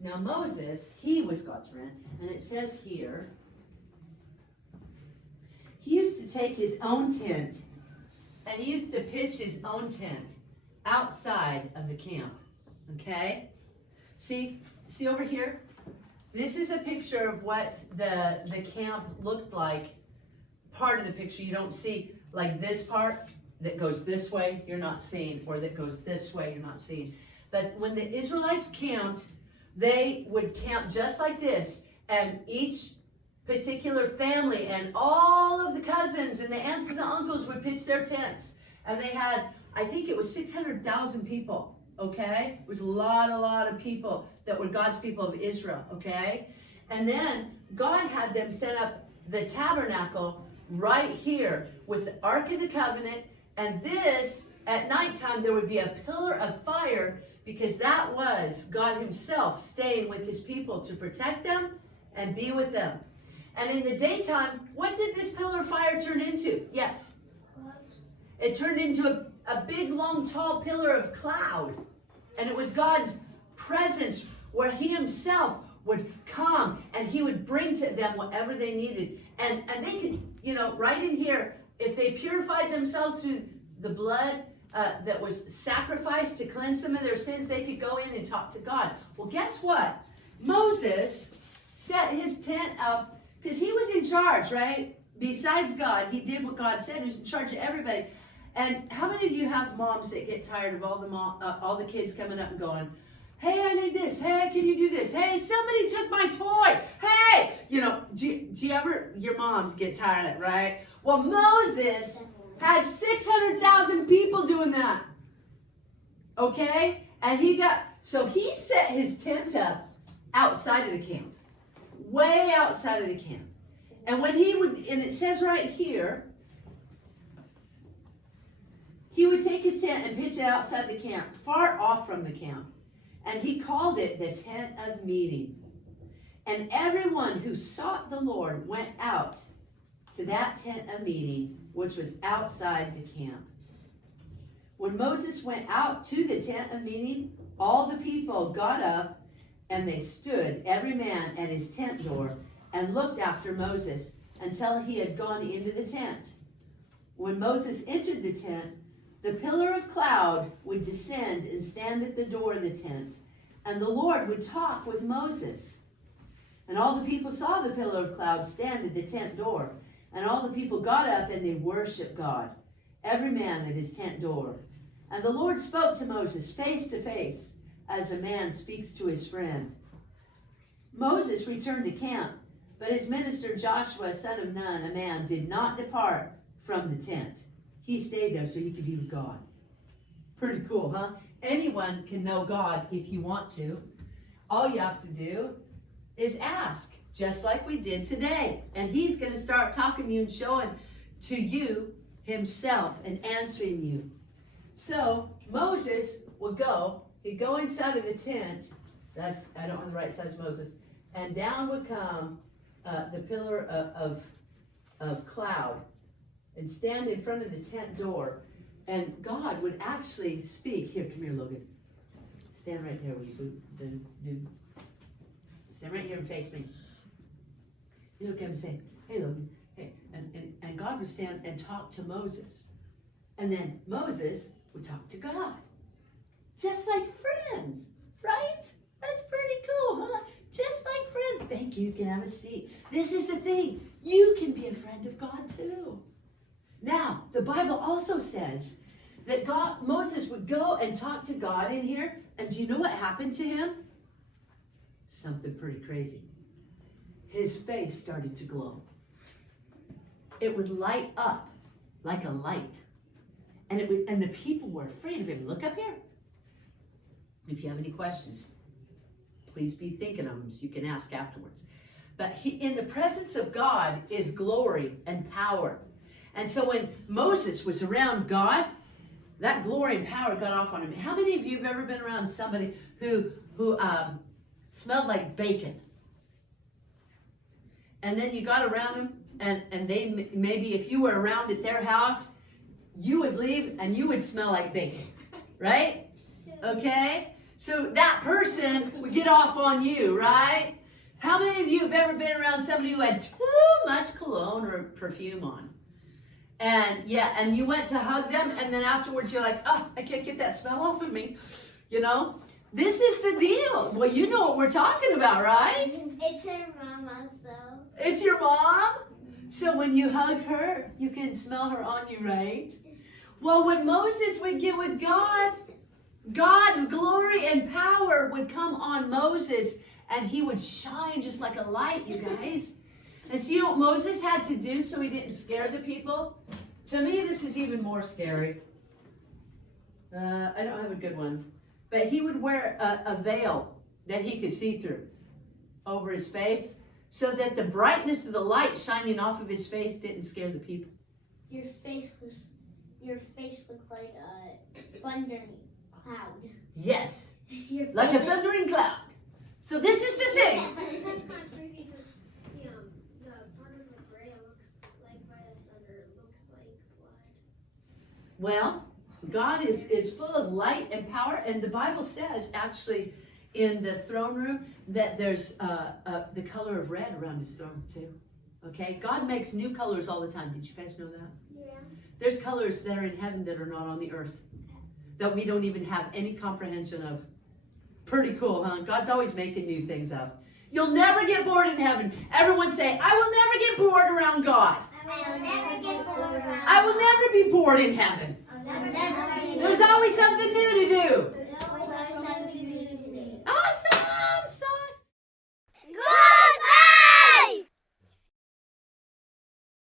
Now Moses, he was God's friend, and it says here, he used to take his own tent, and he used to pitch his own tent outside of the camp, okay? See over here? This is a picture of what the camp looked like. Part of the picture you don't see, like this part that goes this way, you're not seeing, or that goes this way, you're not seeing. But when the Israelites camped, they would camp just like this, and each particular family and all of the cousins and the aunts and the uncles would pitch their tents. And they had, I think it was 600,000 people, okay? It was a lot of people that were God's people of Israel, okay? And then God had them set up the tabernacle right here with the Ark of the Covenant, and this, at nighttime, there would be a pillar of fire, because that was God himself staying with his people to protect them and be with them. And in the daytime, what did this pillar of fire turn into? Yes. It turned into a big, long, tall pillar of cloud. And it was God's presence where he himself would come and he would bring to them whatever they needed. And they could, right in here, if they purified themselves through the blood that was sacrificed to cleanse them of their sins, they could go in and talk to God. Well, guess what? Moses set his tent up because he was in charge, right? Besides God, he did what God said. He was in charge of everybody. And how many of you have moms that get tired of all the kids coming up and going, hey, I need this. Hey, can you do this? Hey, somebody took my toy. Hey, do you ever, your moms get tired of it, right? Well, Moses had 600,000 people doing that. Okay? And he set his tent up outside of the camp. Way outside of the camp. And when and it says right here, he would take his tent and pitch it outside the camp, far off from the camp. And he called it the tent of meeting. And everyone who sought the Lord went out to that tent of meeting, which was outside the camp. When Moses went out to the tent of meeting, all the people got up and they stood, every man at his tent door, and looked after Moses until he had gone into the tent. When Moses entered the tent, the pillar of cloud would descend and stand at the door of the tent, and the Lord would talk with Moses. And all the people saw the pillar of cloud stand at the tent door, and all the people got up and they worshiped God, every man at his tent door. And the Lord spoke to Moses face to face, as a man speaks to his friend. Moses returned to camp, but his minister Joshua, son of Nun, a man, did not depart from the tent. He stayed there so he could be with God. Pretty cool, huh? Anyone can know God if you want to. All you have to do is ask, just like we did today. And he's going to start talking to you and showing to you himself and answering you. So Moses would go. He'd go inside of the tent. I don't have the right size of Moses. And down would come the pillar of cloud and stand in front of the tent door. And God would actually speak. Here, come here, Logan. Stand right there, will you? Stand right here and face me. He would come and say, hey, Logan. Hey. And God would stand and talk to Moses. And then Moses would talk to God. Just like friends, right? That's pretty cool, huh? Just like friends. Thank you. You can have a seat. This is the thing. You can be a friend of God too. Now, the Bible also says that Moses would go and talk to God in here. And do you know what happened to him? Something pretty crazy. His face started to glow. It would light up like a light. And the people were afraid of him. Look up here. If you have any questions, please be thinking of them so you can ask afterwards. But in the presence of God is glory and power. And so when Moses was around God, that glory and power got off on him. How many of you have ever been around somebody who smelled like bacon? And then you got around them, and they maybe if you were around at their house, you would leave and you would smell like bacon, right? Okay? So that person would get off on you, right? How many of you have ever been around somebody who had too much cologne or perfume on? And and you went to hug them, and then afterwards you're like, oh, I can't get that smell off of me. You know? This is the deal. Well, you know what we're talking about, right? It's her mama, so. It's your mom? So when you hug her, you can smell her on you, right? Well, when Moses would get with God, God's glory and power would come on Moses, and he would shine just like a light, you guys. And see what Moses had to do so he didn't scare the people? To me, this is even more scary. I don't have a good one. But he would wear a veil that he could see through over his face so that the brightness of the light shining off of his face didn't scare the people. Your face looked like a thundering cloud. Yes, like a thundering cloud. So this is the thing. That's kind of creepy because the part of the gray looks like by the thunder looks like blood. Well, God is full of light and power, and the Bible says actually in the throne room that there's the color of red around his throne too. Okay, God makes new colors all the time. Did you guys know that? Yeah. There's colors that are in heaven that are not on the earth, that we don't even have any comprehension of. Pretty cool, huh? God's always making new things up. You'll never get bored in heaven. Everyone say, I will never get bored around God. I will never get bored. I will never be bored in heaven. I'll never be There's always something new to do.